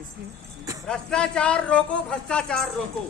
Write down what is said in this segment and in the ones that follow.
भ्रष्टाचार रोको, भ्रष्टाचार रोको,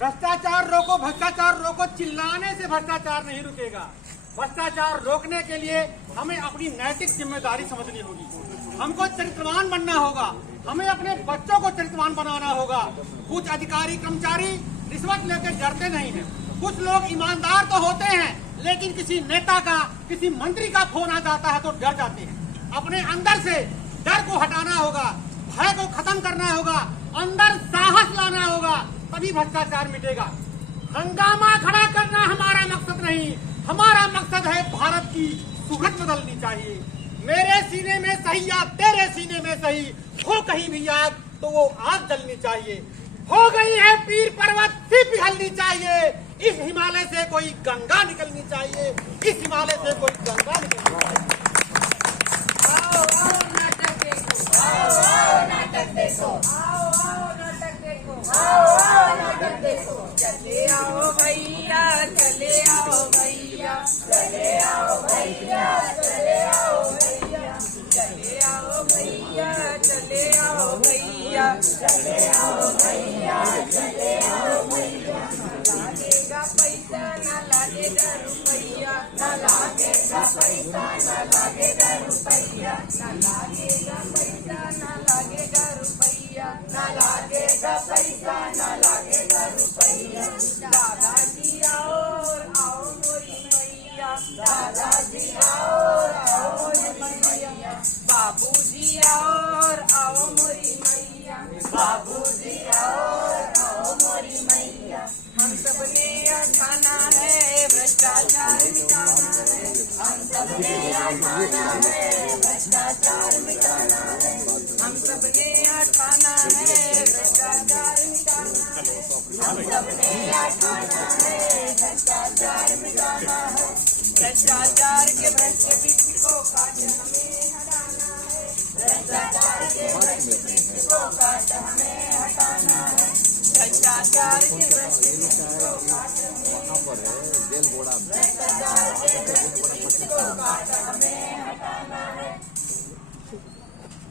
भ्रष्टाचार रोको, भ्रष्टाचार रोको। चिल्लाने से भ्रष्टाचार नहीं रुकेगा। भ्रष्टाचार रोकने के लिए हमें अपनी नैतिक जिम्मेदारी समझनी होगी। हमको चरित्रवान बनना होगा। हमें अपने बच्चों को चरित्रवान बनाना होगा। कुछ अधिकारी कर्मचारी रिश्वत लेकर डरते नहीं हैं। कुछ लोग ईमानदार तो होते हैं, लेकिन किसी नेता का, किसी मंत्री का फोन आ जाता है तो डर जाते हैं। अपने अंदर से डर को हटाना होगा, भय को खत्म करना होगा, अंदर साहस लाना होगा, तभी भ्रष्टाचार मिटेगा। हंगामा खड़ा करना हमारा मकसद नहीं। हमारा मकसद है भारत की सूरत बदलनी चाहिए। मेरे सीने में सही या तेरे सीने में सही हो कहीं भी आग, तो वो आग जलनी चाहिए। हो गई है पीर पर्वत भी पिघलनी चाहिए। इस हिमालय से कोई गंगा निकलनी चाहिए। इस हिमालय से कोई गंगा निकलनी चाहिए। आओ आओ नाटक देखो, आओ आओ नाटक देखो, आओ आओ नाटक देखो, आओ आओ नाटक देखो। चले आओ भैया, चले आओ भैया, चले आओ भैया, चले आओ भैया, चले आओ भैया, चले आओ भैया, चले आओ भैया, चले आओ भैया। लागेगा पैसा न लागेगा रुपैया, न लागेगा पैसा न लागेगा रुपैया, न लागेगा पैसा न लागेगा रुपैया, न लागेगा पैसा न लागेगा रुपैया। दादाजी आओ आओ मोरी मैया, दादाजी आओ मोरी मैया, बाबूजी आओ मोरी मैया, बाबूजी आओ मोरी मैया। हम सबने उठाना है भ्रष्टाचार मिटाना है, हम सबने उठाना है भ्रष्टाचार मिटाना है, हम सबने उठाना है भ्रष्टाचार मिटाना है, हम सबने उठाना है भ्रष्टाचार मिटाना है। भ्रष्टाचार के भ्रष्ट बीज को काट हमें हटाना है, भ्रष्टाचार के भ्रष्ट बीज को काट हमें हटाना है, भ्रष्टाचार के भ्रष्ट बीज को काट भ्रष्टाचार के भ्रष्ट बीज को काट हमें हटाना है।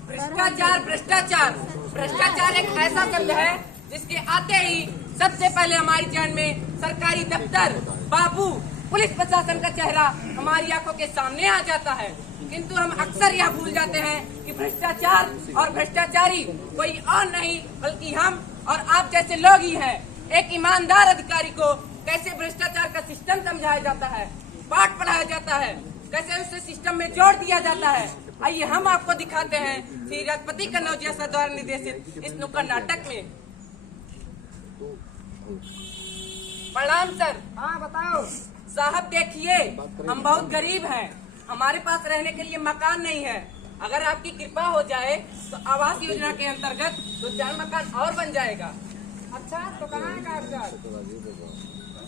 भ्रष्टाचार भ्रष्टाचार भ्रष्टाचार एक ऐसा शब्द है जिसके आते ही सबसे पहले हमारी जान में सरकारी दफ्तर, बाबू, पुलिस प्रशासन का चेहरा हमारी आंखों के सामने आ जाता है। किंतु हम अक्सर यह भूल जाते हैं कि भ्रष्टाचार और भ्रष्टाचारी कोई और नहीं बल्कि हम और आप जैसे लोग ही हैं। एक ईमानदार अधिकारी को कैसे भ्रष्टाचार का सिस्टम समझाया जाता है, पाठ पढ़ाया जाता है, कैसे उसे सिस्टम में जोड़ दिया जाता है, आइए हम आपको दिखाते हैं श्री राष्ट्रपति कन्नौजिया सर द्वारा निर्देशित इस नुक्कड़ नाटक में। प्रणाम सर। हाँ बताओ। साहब देखिए, हम बहुत गरीब हैं, हमारे पास रहने के लिए मकान नहीं है। अगर आपकी कृपा हो जाए तो आवास योजना के अंतर्गत 2-4 मकान और बन जाएगा। अच्छा तो कहाँ है कागजात?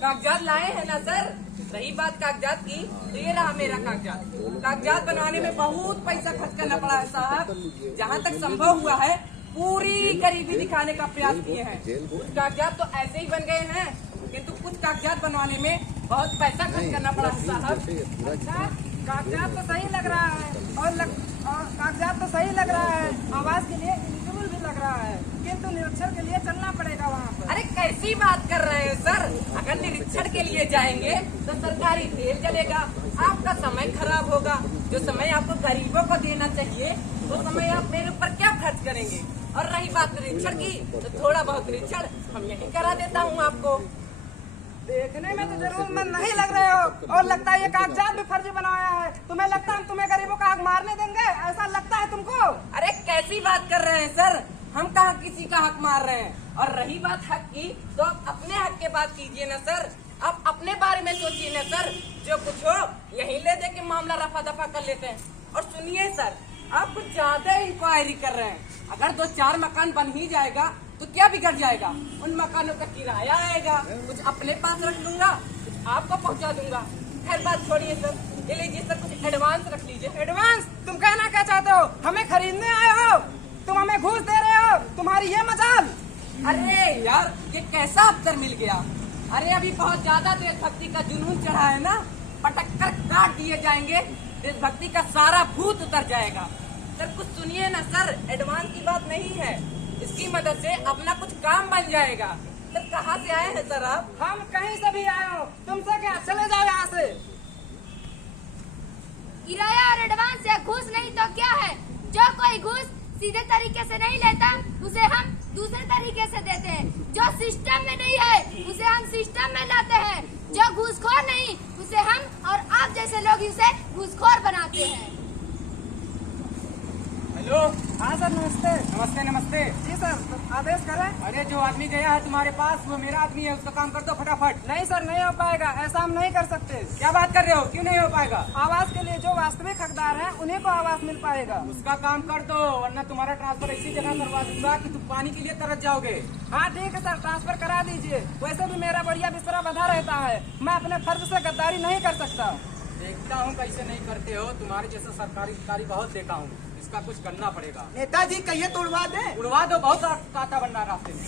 कागजात लाए हैं ना सर। रही बात कागजात की, तो ये रहा मेरा कागजात। कागजात बनवाने में बहुत पैसा खर्च करना पड़ा है साहब। जहाँ तक संभव हुआ है पूरी गरीबी दिखाने का प्रयास किए हैं। कुछ कागजात तो ऐसे ही बन गए हैं, किंतु कुछ कागजात बनवाने में बहुत पैसा खर्च करना पड़ा है साहब। अच्छा कागजात तो सही लग रहा है और कागजात तो सही लग रहा है, आवाज के लिए एलिजिबल भी लग रहा है, किंतु निरीक्षण के लिए चलना पड़ेगा वहाँ पर। अरे कैसी बात कर रहे हैं सर? अगर निरीक्षण के लिए जाएंगे तो सरकारी तेल जलेगा, आपका समय खराब होगा। जो समय आपको गरीबों को देना चाहिए वो समय आप मेरे ऊपर क्या खर्च करेंगे? और रही बात निरीक्षण की, तो थोड़ा बहुत निरीक्षण हम यही करा देता हूँ आपको। देखने में तो जरूरतमंद नहीं लग रहे हो और लगता है ये कागजात भी फर्जी बनाया है। तुम्हें लगता है हम तुम्हें गरीबों का हक मारने देंगे? ऐसा लगता है तुमको? अरे कैसी बात कर रहे हैं सर? हम कहाँ किसी का हक मार रहे हैं। और रही बात हक की, तो आप अपने हक के बात कीजिए ना सर। आप अपने बारे में सोचिए ना सर। जो कुछ हो यही ले दे के मामला रफा दफा कर लेते हैं। और सुनिए सर, आप कुछ ज्यादा इंक्वायरी कर रहे हैं। अगर 2-4 मकान बन ही जाएगा तो क्या बिगड़ जाएगा? उन मकानों का किराया आएगा, कुछ अपने पास रख लूंगा, कुछ आपको पहुंचा दूंगा। खैर बात छोड़िए सर, ये लीजिए सर, कुछ एडवांस रख लीजिए। एडवांस? तुम कहना क्या चाहते हो? हमें खरीदने आए हो? तुम हमें घूस दे रहे हो? तुम्हारी ये मजाल? अरे यार ये कैसा अवसर मिल गया। अरे अभी बहुत ज्यादा देशभक्ति का जुनून चढ़ा है ना, पटक कर काट दिए जाएंगे, देशभक्ति का सारा भूत उतर जाएगा। सर कुछ सुनिए ना सर, एडवांस की बात नहीं है। इसकी मदद से अपना कुछ काम बन जाएगा। तो कहाँ से आए हैं सर आप? हम कहीं से भी आए हो, तुमसे क्या, चले जाओ यहाँ से। किराया और एडवांस या घूस नहीं तो क्या है? जो कोई घूस सीधे तरीके से नहीं लेता उसे हम दूसरे तरीके से देते हैं। जो सिस्टम में नहीं है उसे हम सिस्टम में लाते हैं। जो घूसखोर नहीं उसे हम और आप जैसे लोग उसे घूसखोर बनाते हैं। हेलो। हाँ सर, नमस्ते। नमस्ते नमस्ते। जी सर, आदेश करें। अरे जो आदमी गया है तुम्हारे पास वो मेरा आदमी है, उसका काम कर दो फटाफट। नहीं सर, नहीं हो पाएगा, ऐसा हम नहीं कर सकते। क्या बात कर रहे हो, क्यों नहीं हो पाएगा? आवास के लिए जो वास्तविक हकदार हैं उन्हीं को आवास मिल पाएगा। उसका काम कर दो, वरना तुम्हारा ट्रांसफर ऐसी जगह करवा दूंगा कि तुम पानी के लिए तरस जाओगे। हाँ ठीक है सर, ट्रांसफर करा दीजिए। वैसे भी मेरा बढ़िया बिस्तरा बंधा रहता है, मैं अपने फर्ज से गद्दारी नहीं कर सकता। देखता हूँ कैसे नहीं करते हो, तुम्हारे जैसा सरकारी अधिकारी बहुत देखा हूँ। इसका कुछ करना पड़ेगा। नेताजी कहिए तो उड़वा दे। उड़वा दो, बहुत कांटा बन रहा है रास्ते में।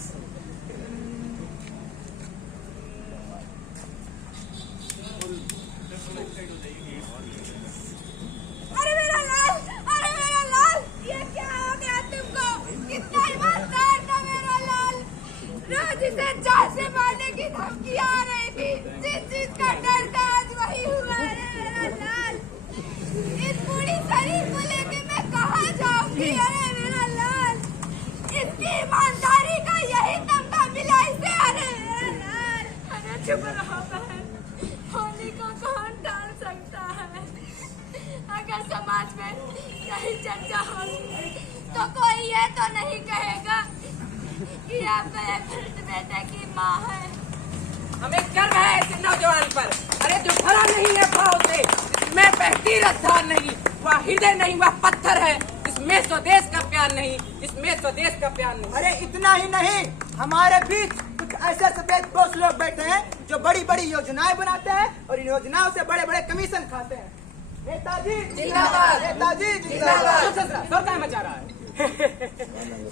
अरे मेरा लाल, अरे मेरा लाल, ये क्या हो गया तुमको? कितना ईमानदार था मेरा लाल। रोज इसे जान से मारने की धमकी आ रही थी। जिस चीज का डर था आज वही हुआ। अरे मेरा लाल, इस बूढ़ी शरीर को लेके मैं कहाँ जाऊंगी? अरे मेरा लाल, इसकी ईमानदारी का यही तमगा मिला इसे। अरे मेरा लाल, अरे चुप रहो बहन, होली को कौन टाल सकता है? अगर समाज में यही चर्चा होगी तो कोई ये तो नहीं कहेगा कि आपका एक वृद्ध बेटे की माँ है। हमें गर्व है ऐसे नौजवान पर। अरे जो भरा नहीं है भाव से, इसमें बहती रफ्तार नहीं, वह हृदय नहीं, वह पत्थर है। इसमें स्वदेश का प्यार नहीं, इसमें स्वदेश का प्यार नहीं। अरे इतना ही नहीं, हमारे बीच कुछ ऐसे सफेद दोस्त लोग बैठे हैं जो बड़ी बड़ी योजनाएं बनाते हैं और इन योजनाओं से बड़े बड़े कमीशन खाते हैं। नेताजी जिंदाबाद। नेताजी जिंदाबाद। सर क्या मचा रहा है?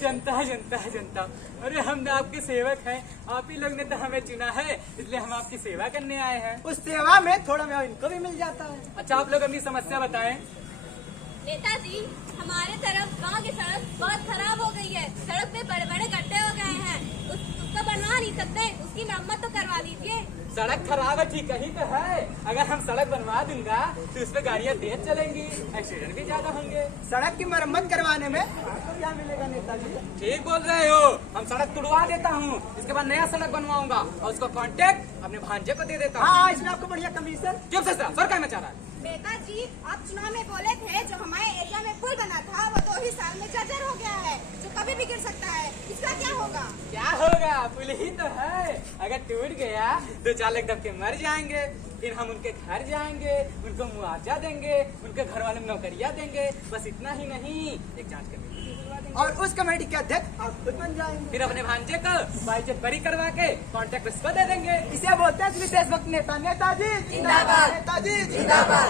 जनता जनता जनता। अरे हम तो आपके सेवक हैं, आप ही लोग ने तो हमें चुना है, इसलिए हम आपकी सेवा करने आए हैं। उस सेवा में थोड़ा में इनको भी मिल जाता है। अच्छा आप लोग अपनी समस्या बताएं। नेताजी, हमारे तरफ गांव की सड़क बहुत खराब हो गई है। सड़क पे बड़े बड़े गड्ढे हो गए हैं, उसका बनवा नहीं सकते, उसकी मरम्मत तो करवा दीजिए। सड़क खराब है, ठीक ही तो है। अगर हम सड़क बनवा दूंगा तो उस पे गाड़ियाँ तेज चलेंगी, एक्सीडेंट भी ज्यादा होंगे। सड़क की मरम्मत करवाने में आपको क्या मिलेगा नेताजी? ठीक बोल रहे हो, हम सड़क तुड़वा देता हूँ, इसके बाद नया सड़क बनवाऊंगा और उसका कांटेक्ट अपने भांजे को दे देता हूँ। हाँ, इसमें आपको बढ़िया कमीशन। क्यों सर क्या मचा रहा है? नेताजी, आप चुनाव में बोले थे जो हमारे एरिया में पुल बना था वो 2 ही साल में जर्जर हो गया है, जो कभी भी गिर सकता है। इसका क्या होगा? क्या होगा, पुल ही तो है। अगर टूट गया तो 4 लोग दब के मर जाएंगे, फिर हम उनके घर जाएंगे, उनको मुआवजा देंगे, उनके घर वालों को नौकरियाँ देंगे। बस इतना ही नहीं, एक जांच कमेटी बुलवा देंगे और उस कमेटी के अध्यक्ष आप खुद बन जाएंगे। फिर अपने भांजे को बाइज्जत बरी करवा के कॉन्ट्रैक्ट उसको दे देंगे। इसे बोलते हैं असली देशभक्त नेता। नेताजी जिंदाबाद। नेताजी जिंदाबाद।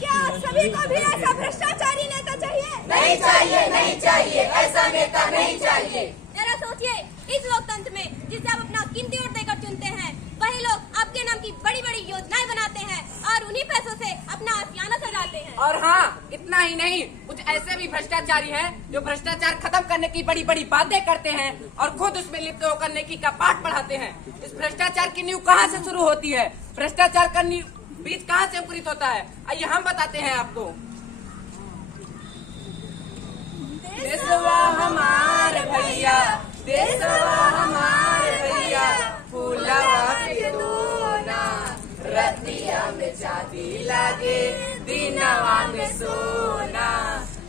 क्या आप सभी को भी ऐसा भ्रष्टाचारी नेता चाहिए? नहीं चाहिए, नहीं चाहिए, ऐसा नेता नहीं चाहिए। जरा सोचिए, इस लोकतंत्र में जिसे आप अपना कीमती वोट देकर चुनते हैं, वही लोग आपके नाम की बड़ी बड़ी योजनाएं बनाते हैं और उन्हीं पैसों से अपना आशियाना सजाते हैं। और हाँ, इतना ही नहीं, कुछ ऐसे भी भ्रष्टाचारी हैं जो भ्रष्टाचार खत्म करने की बड़ी बड़ी बातें करते हैं और खुद उसमें लिप्त होकर नेकी का पाठ पढ़ाते हैं। इस भ्रष्टाचार की नींव कहाँ से शुरू होती है, भ्रष्टाचार का नींव बीज कहाँ से अंकुरित होता है, आइए हम बताते हैं आपको। देशवा हमार भैया, देशवा हमार भैया, फूलवा के दोना, रतिया में चांदी लागे, दिनवा में सोना,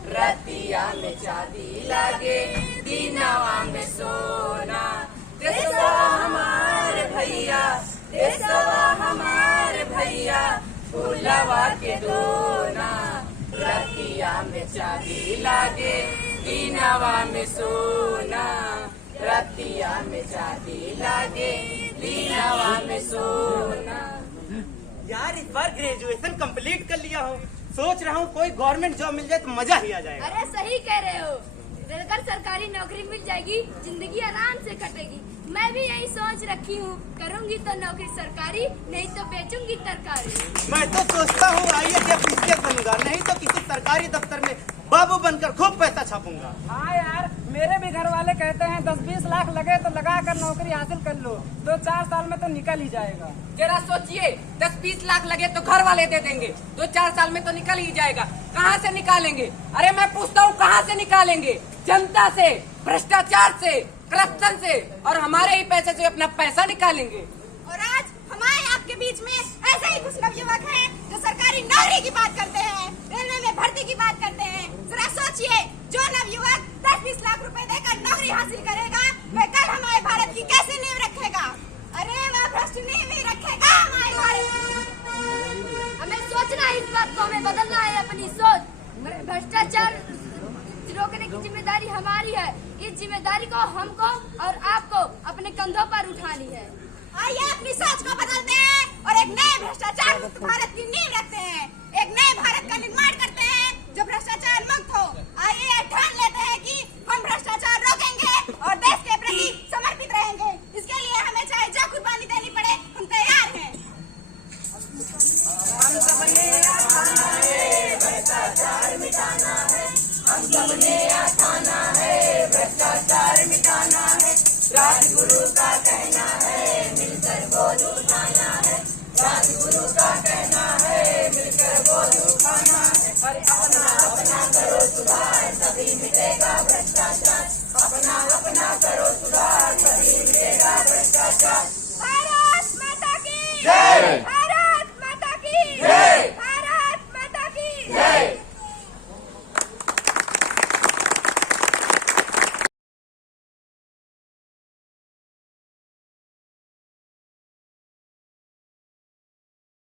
रतिया में चांदी लागे, दिनवा में सोना। देशवा हमार भैया, देशवा हमार भैया, फूलवा के दोना, रतिया में चांदी लागे, दिनवा में सोना, रतिया में चांदी लागे, दिनवा में सोना। यार इस बार ग्रेजुएशन कंप्लीट कर लिया हूँ, सोच रहा हूँ कोई गवर्नमेंट जॉब मिल जाए तो मजा ही आ जाएगा। अरे सही कह रहे हो, अगर सरकारी नौकरी मिल जाएगी जिंदगी आराम से कटेगी। मैं भी यही सोच रखी हूँ, करूँगी तो नौकरी सरकारी, नहीं तो बेचूंगी तरकारी। मैं तो सोचता हूँ IAS या PCS बनूंगा, नहीं तो किसी सरकारी दफ्तर में बाबू बनकर खूब पैसा छापूंगा। हाँ यार, मेरे भी घर वाले कहते हैं 10-20 लाख लगे तो लगा कर नौकरी हासिल कर लो, 2-4 साल में तो निकल ही जाएगा। जरा सोचिए, 10-20 लाख लगे तो घर वाले दे देंगे, 2-4 साल में तो निकल ही जाएगा। कहाँ से निकालेंगे? अरे मैं पूछता हूँ, कहाँ से निकालेंगे? जनता से, भ्रष्टाचार से, करप्शन से, और हमारे ही पैसे से अपना पैसा निकालेंगे। और आज हमारे आपके बीच में ऐसे ही कुछ नवयुवक हैं जो सरकारी नौकरी की बात करते हैं, रेलवे में भर्ती की बात करते हैं। जरा सोचिए, जो नवयुवक 10-20 लाख रुपए देकर नौकरी हासिल करेगा, वह कल हमारे भारत की कैसे नींव रखेगा? अरे वह भ्रष्ट नींव ही रखेगा हमारे भारत की। हमें सोचना है, इस बात को हमें बदलना है अपनी सोच। भ्रष्टाचार रोकने की जिम्मेदारी हमारी है। इस जिम्मेदारी को हमको और आपको अपने कंधों पर उठानी है। आइए अपनी सोच को बदलते हैं और एक नए भ्रष्टाचार मुक्त भारत की नींव रखते हैं। एक नए भारत का निर्माण करते हैं जो भ्रष्टाचार मुक्त हो। आइए ठान लेते हैं कि हम भ्रष्टाचार रोकेंगे और देश के प्रति समर्पित रहेंगे। इसके लिए हमें चाहे जो कुर्बानी देनी पड़े, हम तैयार हैं। हम सबने ठाना है भ्रष्टाचार मिटाना है, हम सबने ठाना है भ्रष्टाचार मिटाना है। राजगुरु का कहना है मिलकर बोझ उठाना है, राजगुरु का कहना है मिलकर बोझ उठाना है। अरे अपना अपना करो सुधार, तभी मिटेगा भ्रष्टाचार। अपना अपना करो सुधार, तभी मिटेगा भ्रष्टाचार। भारत माता की जय।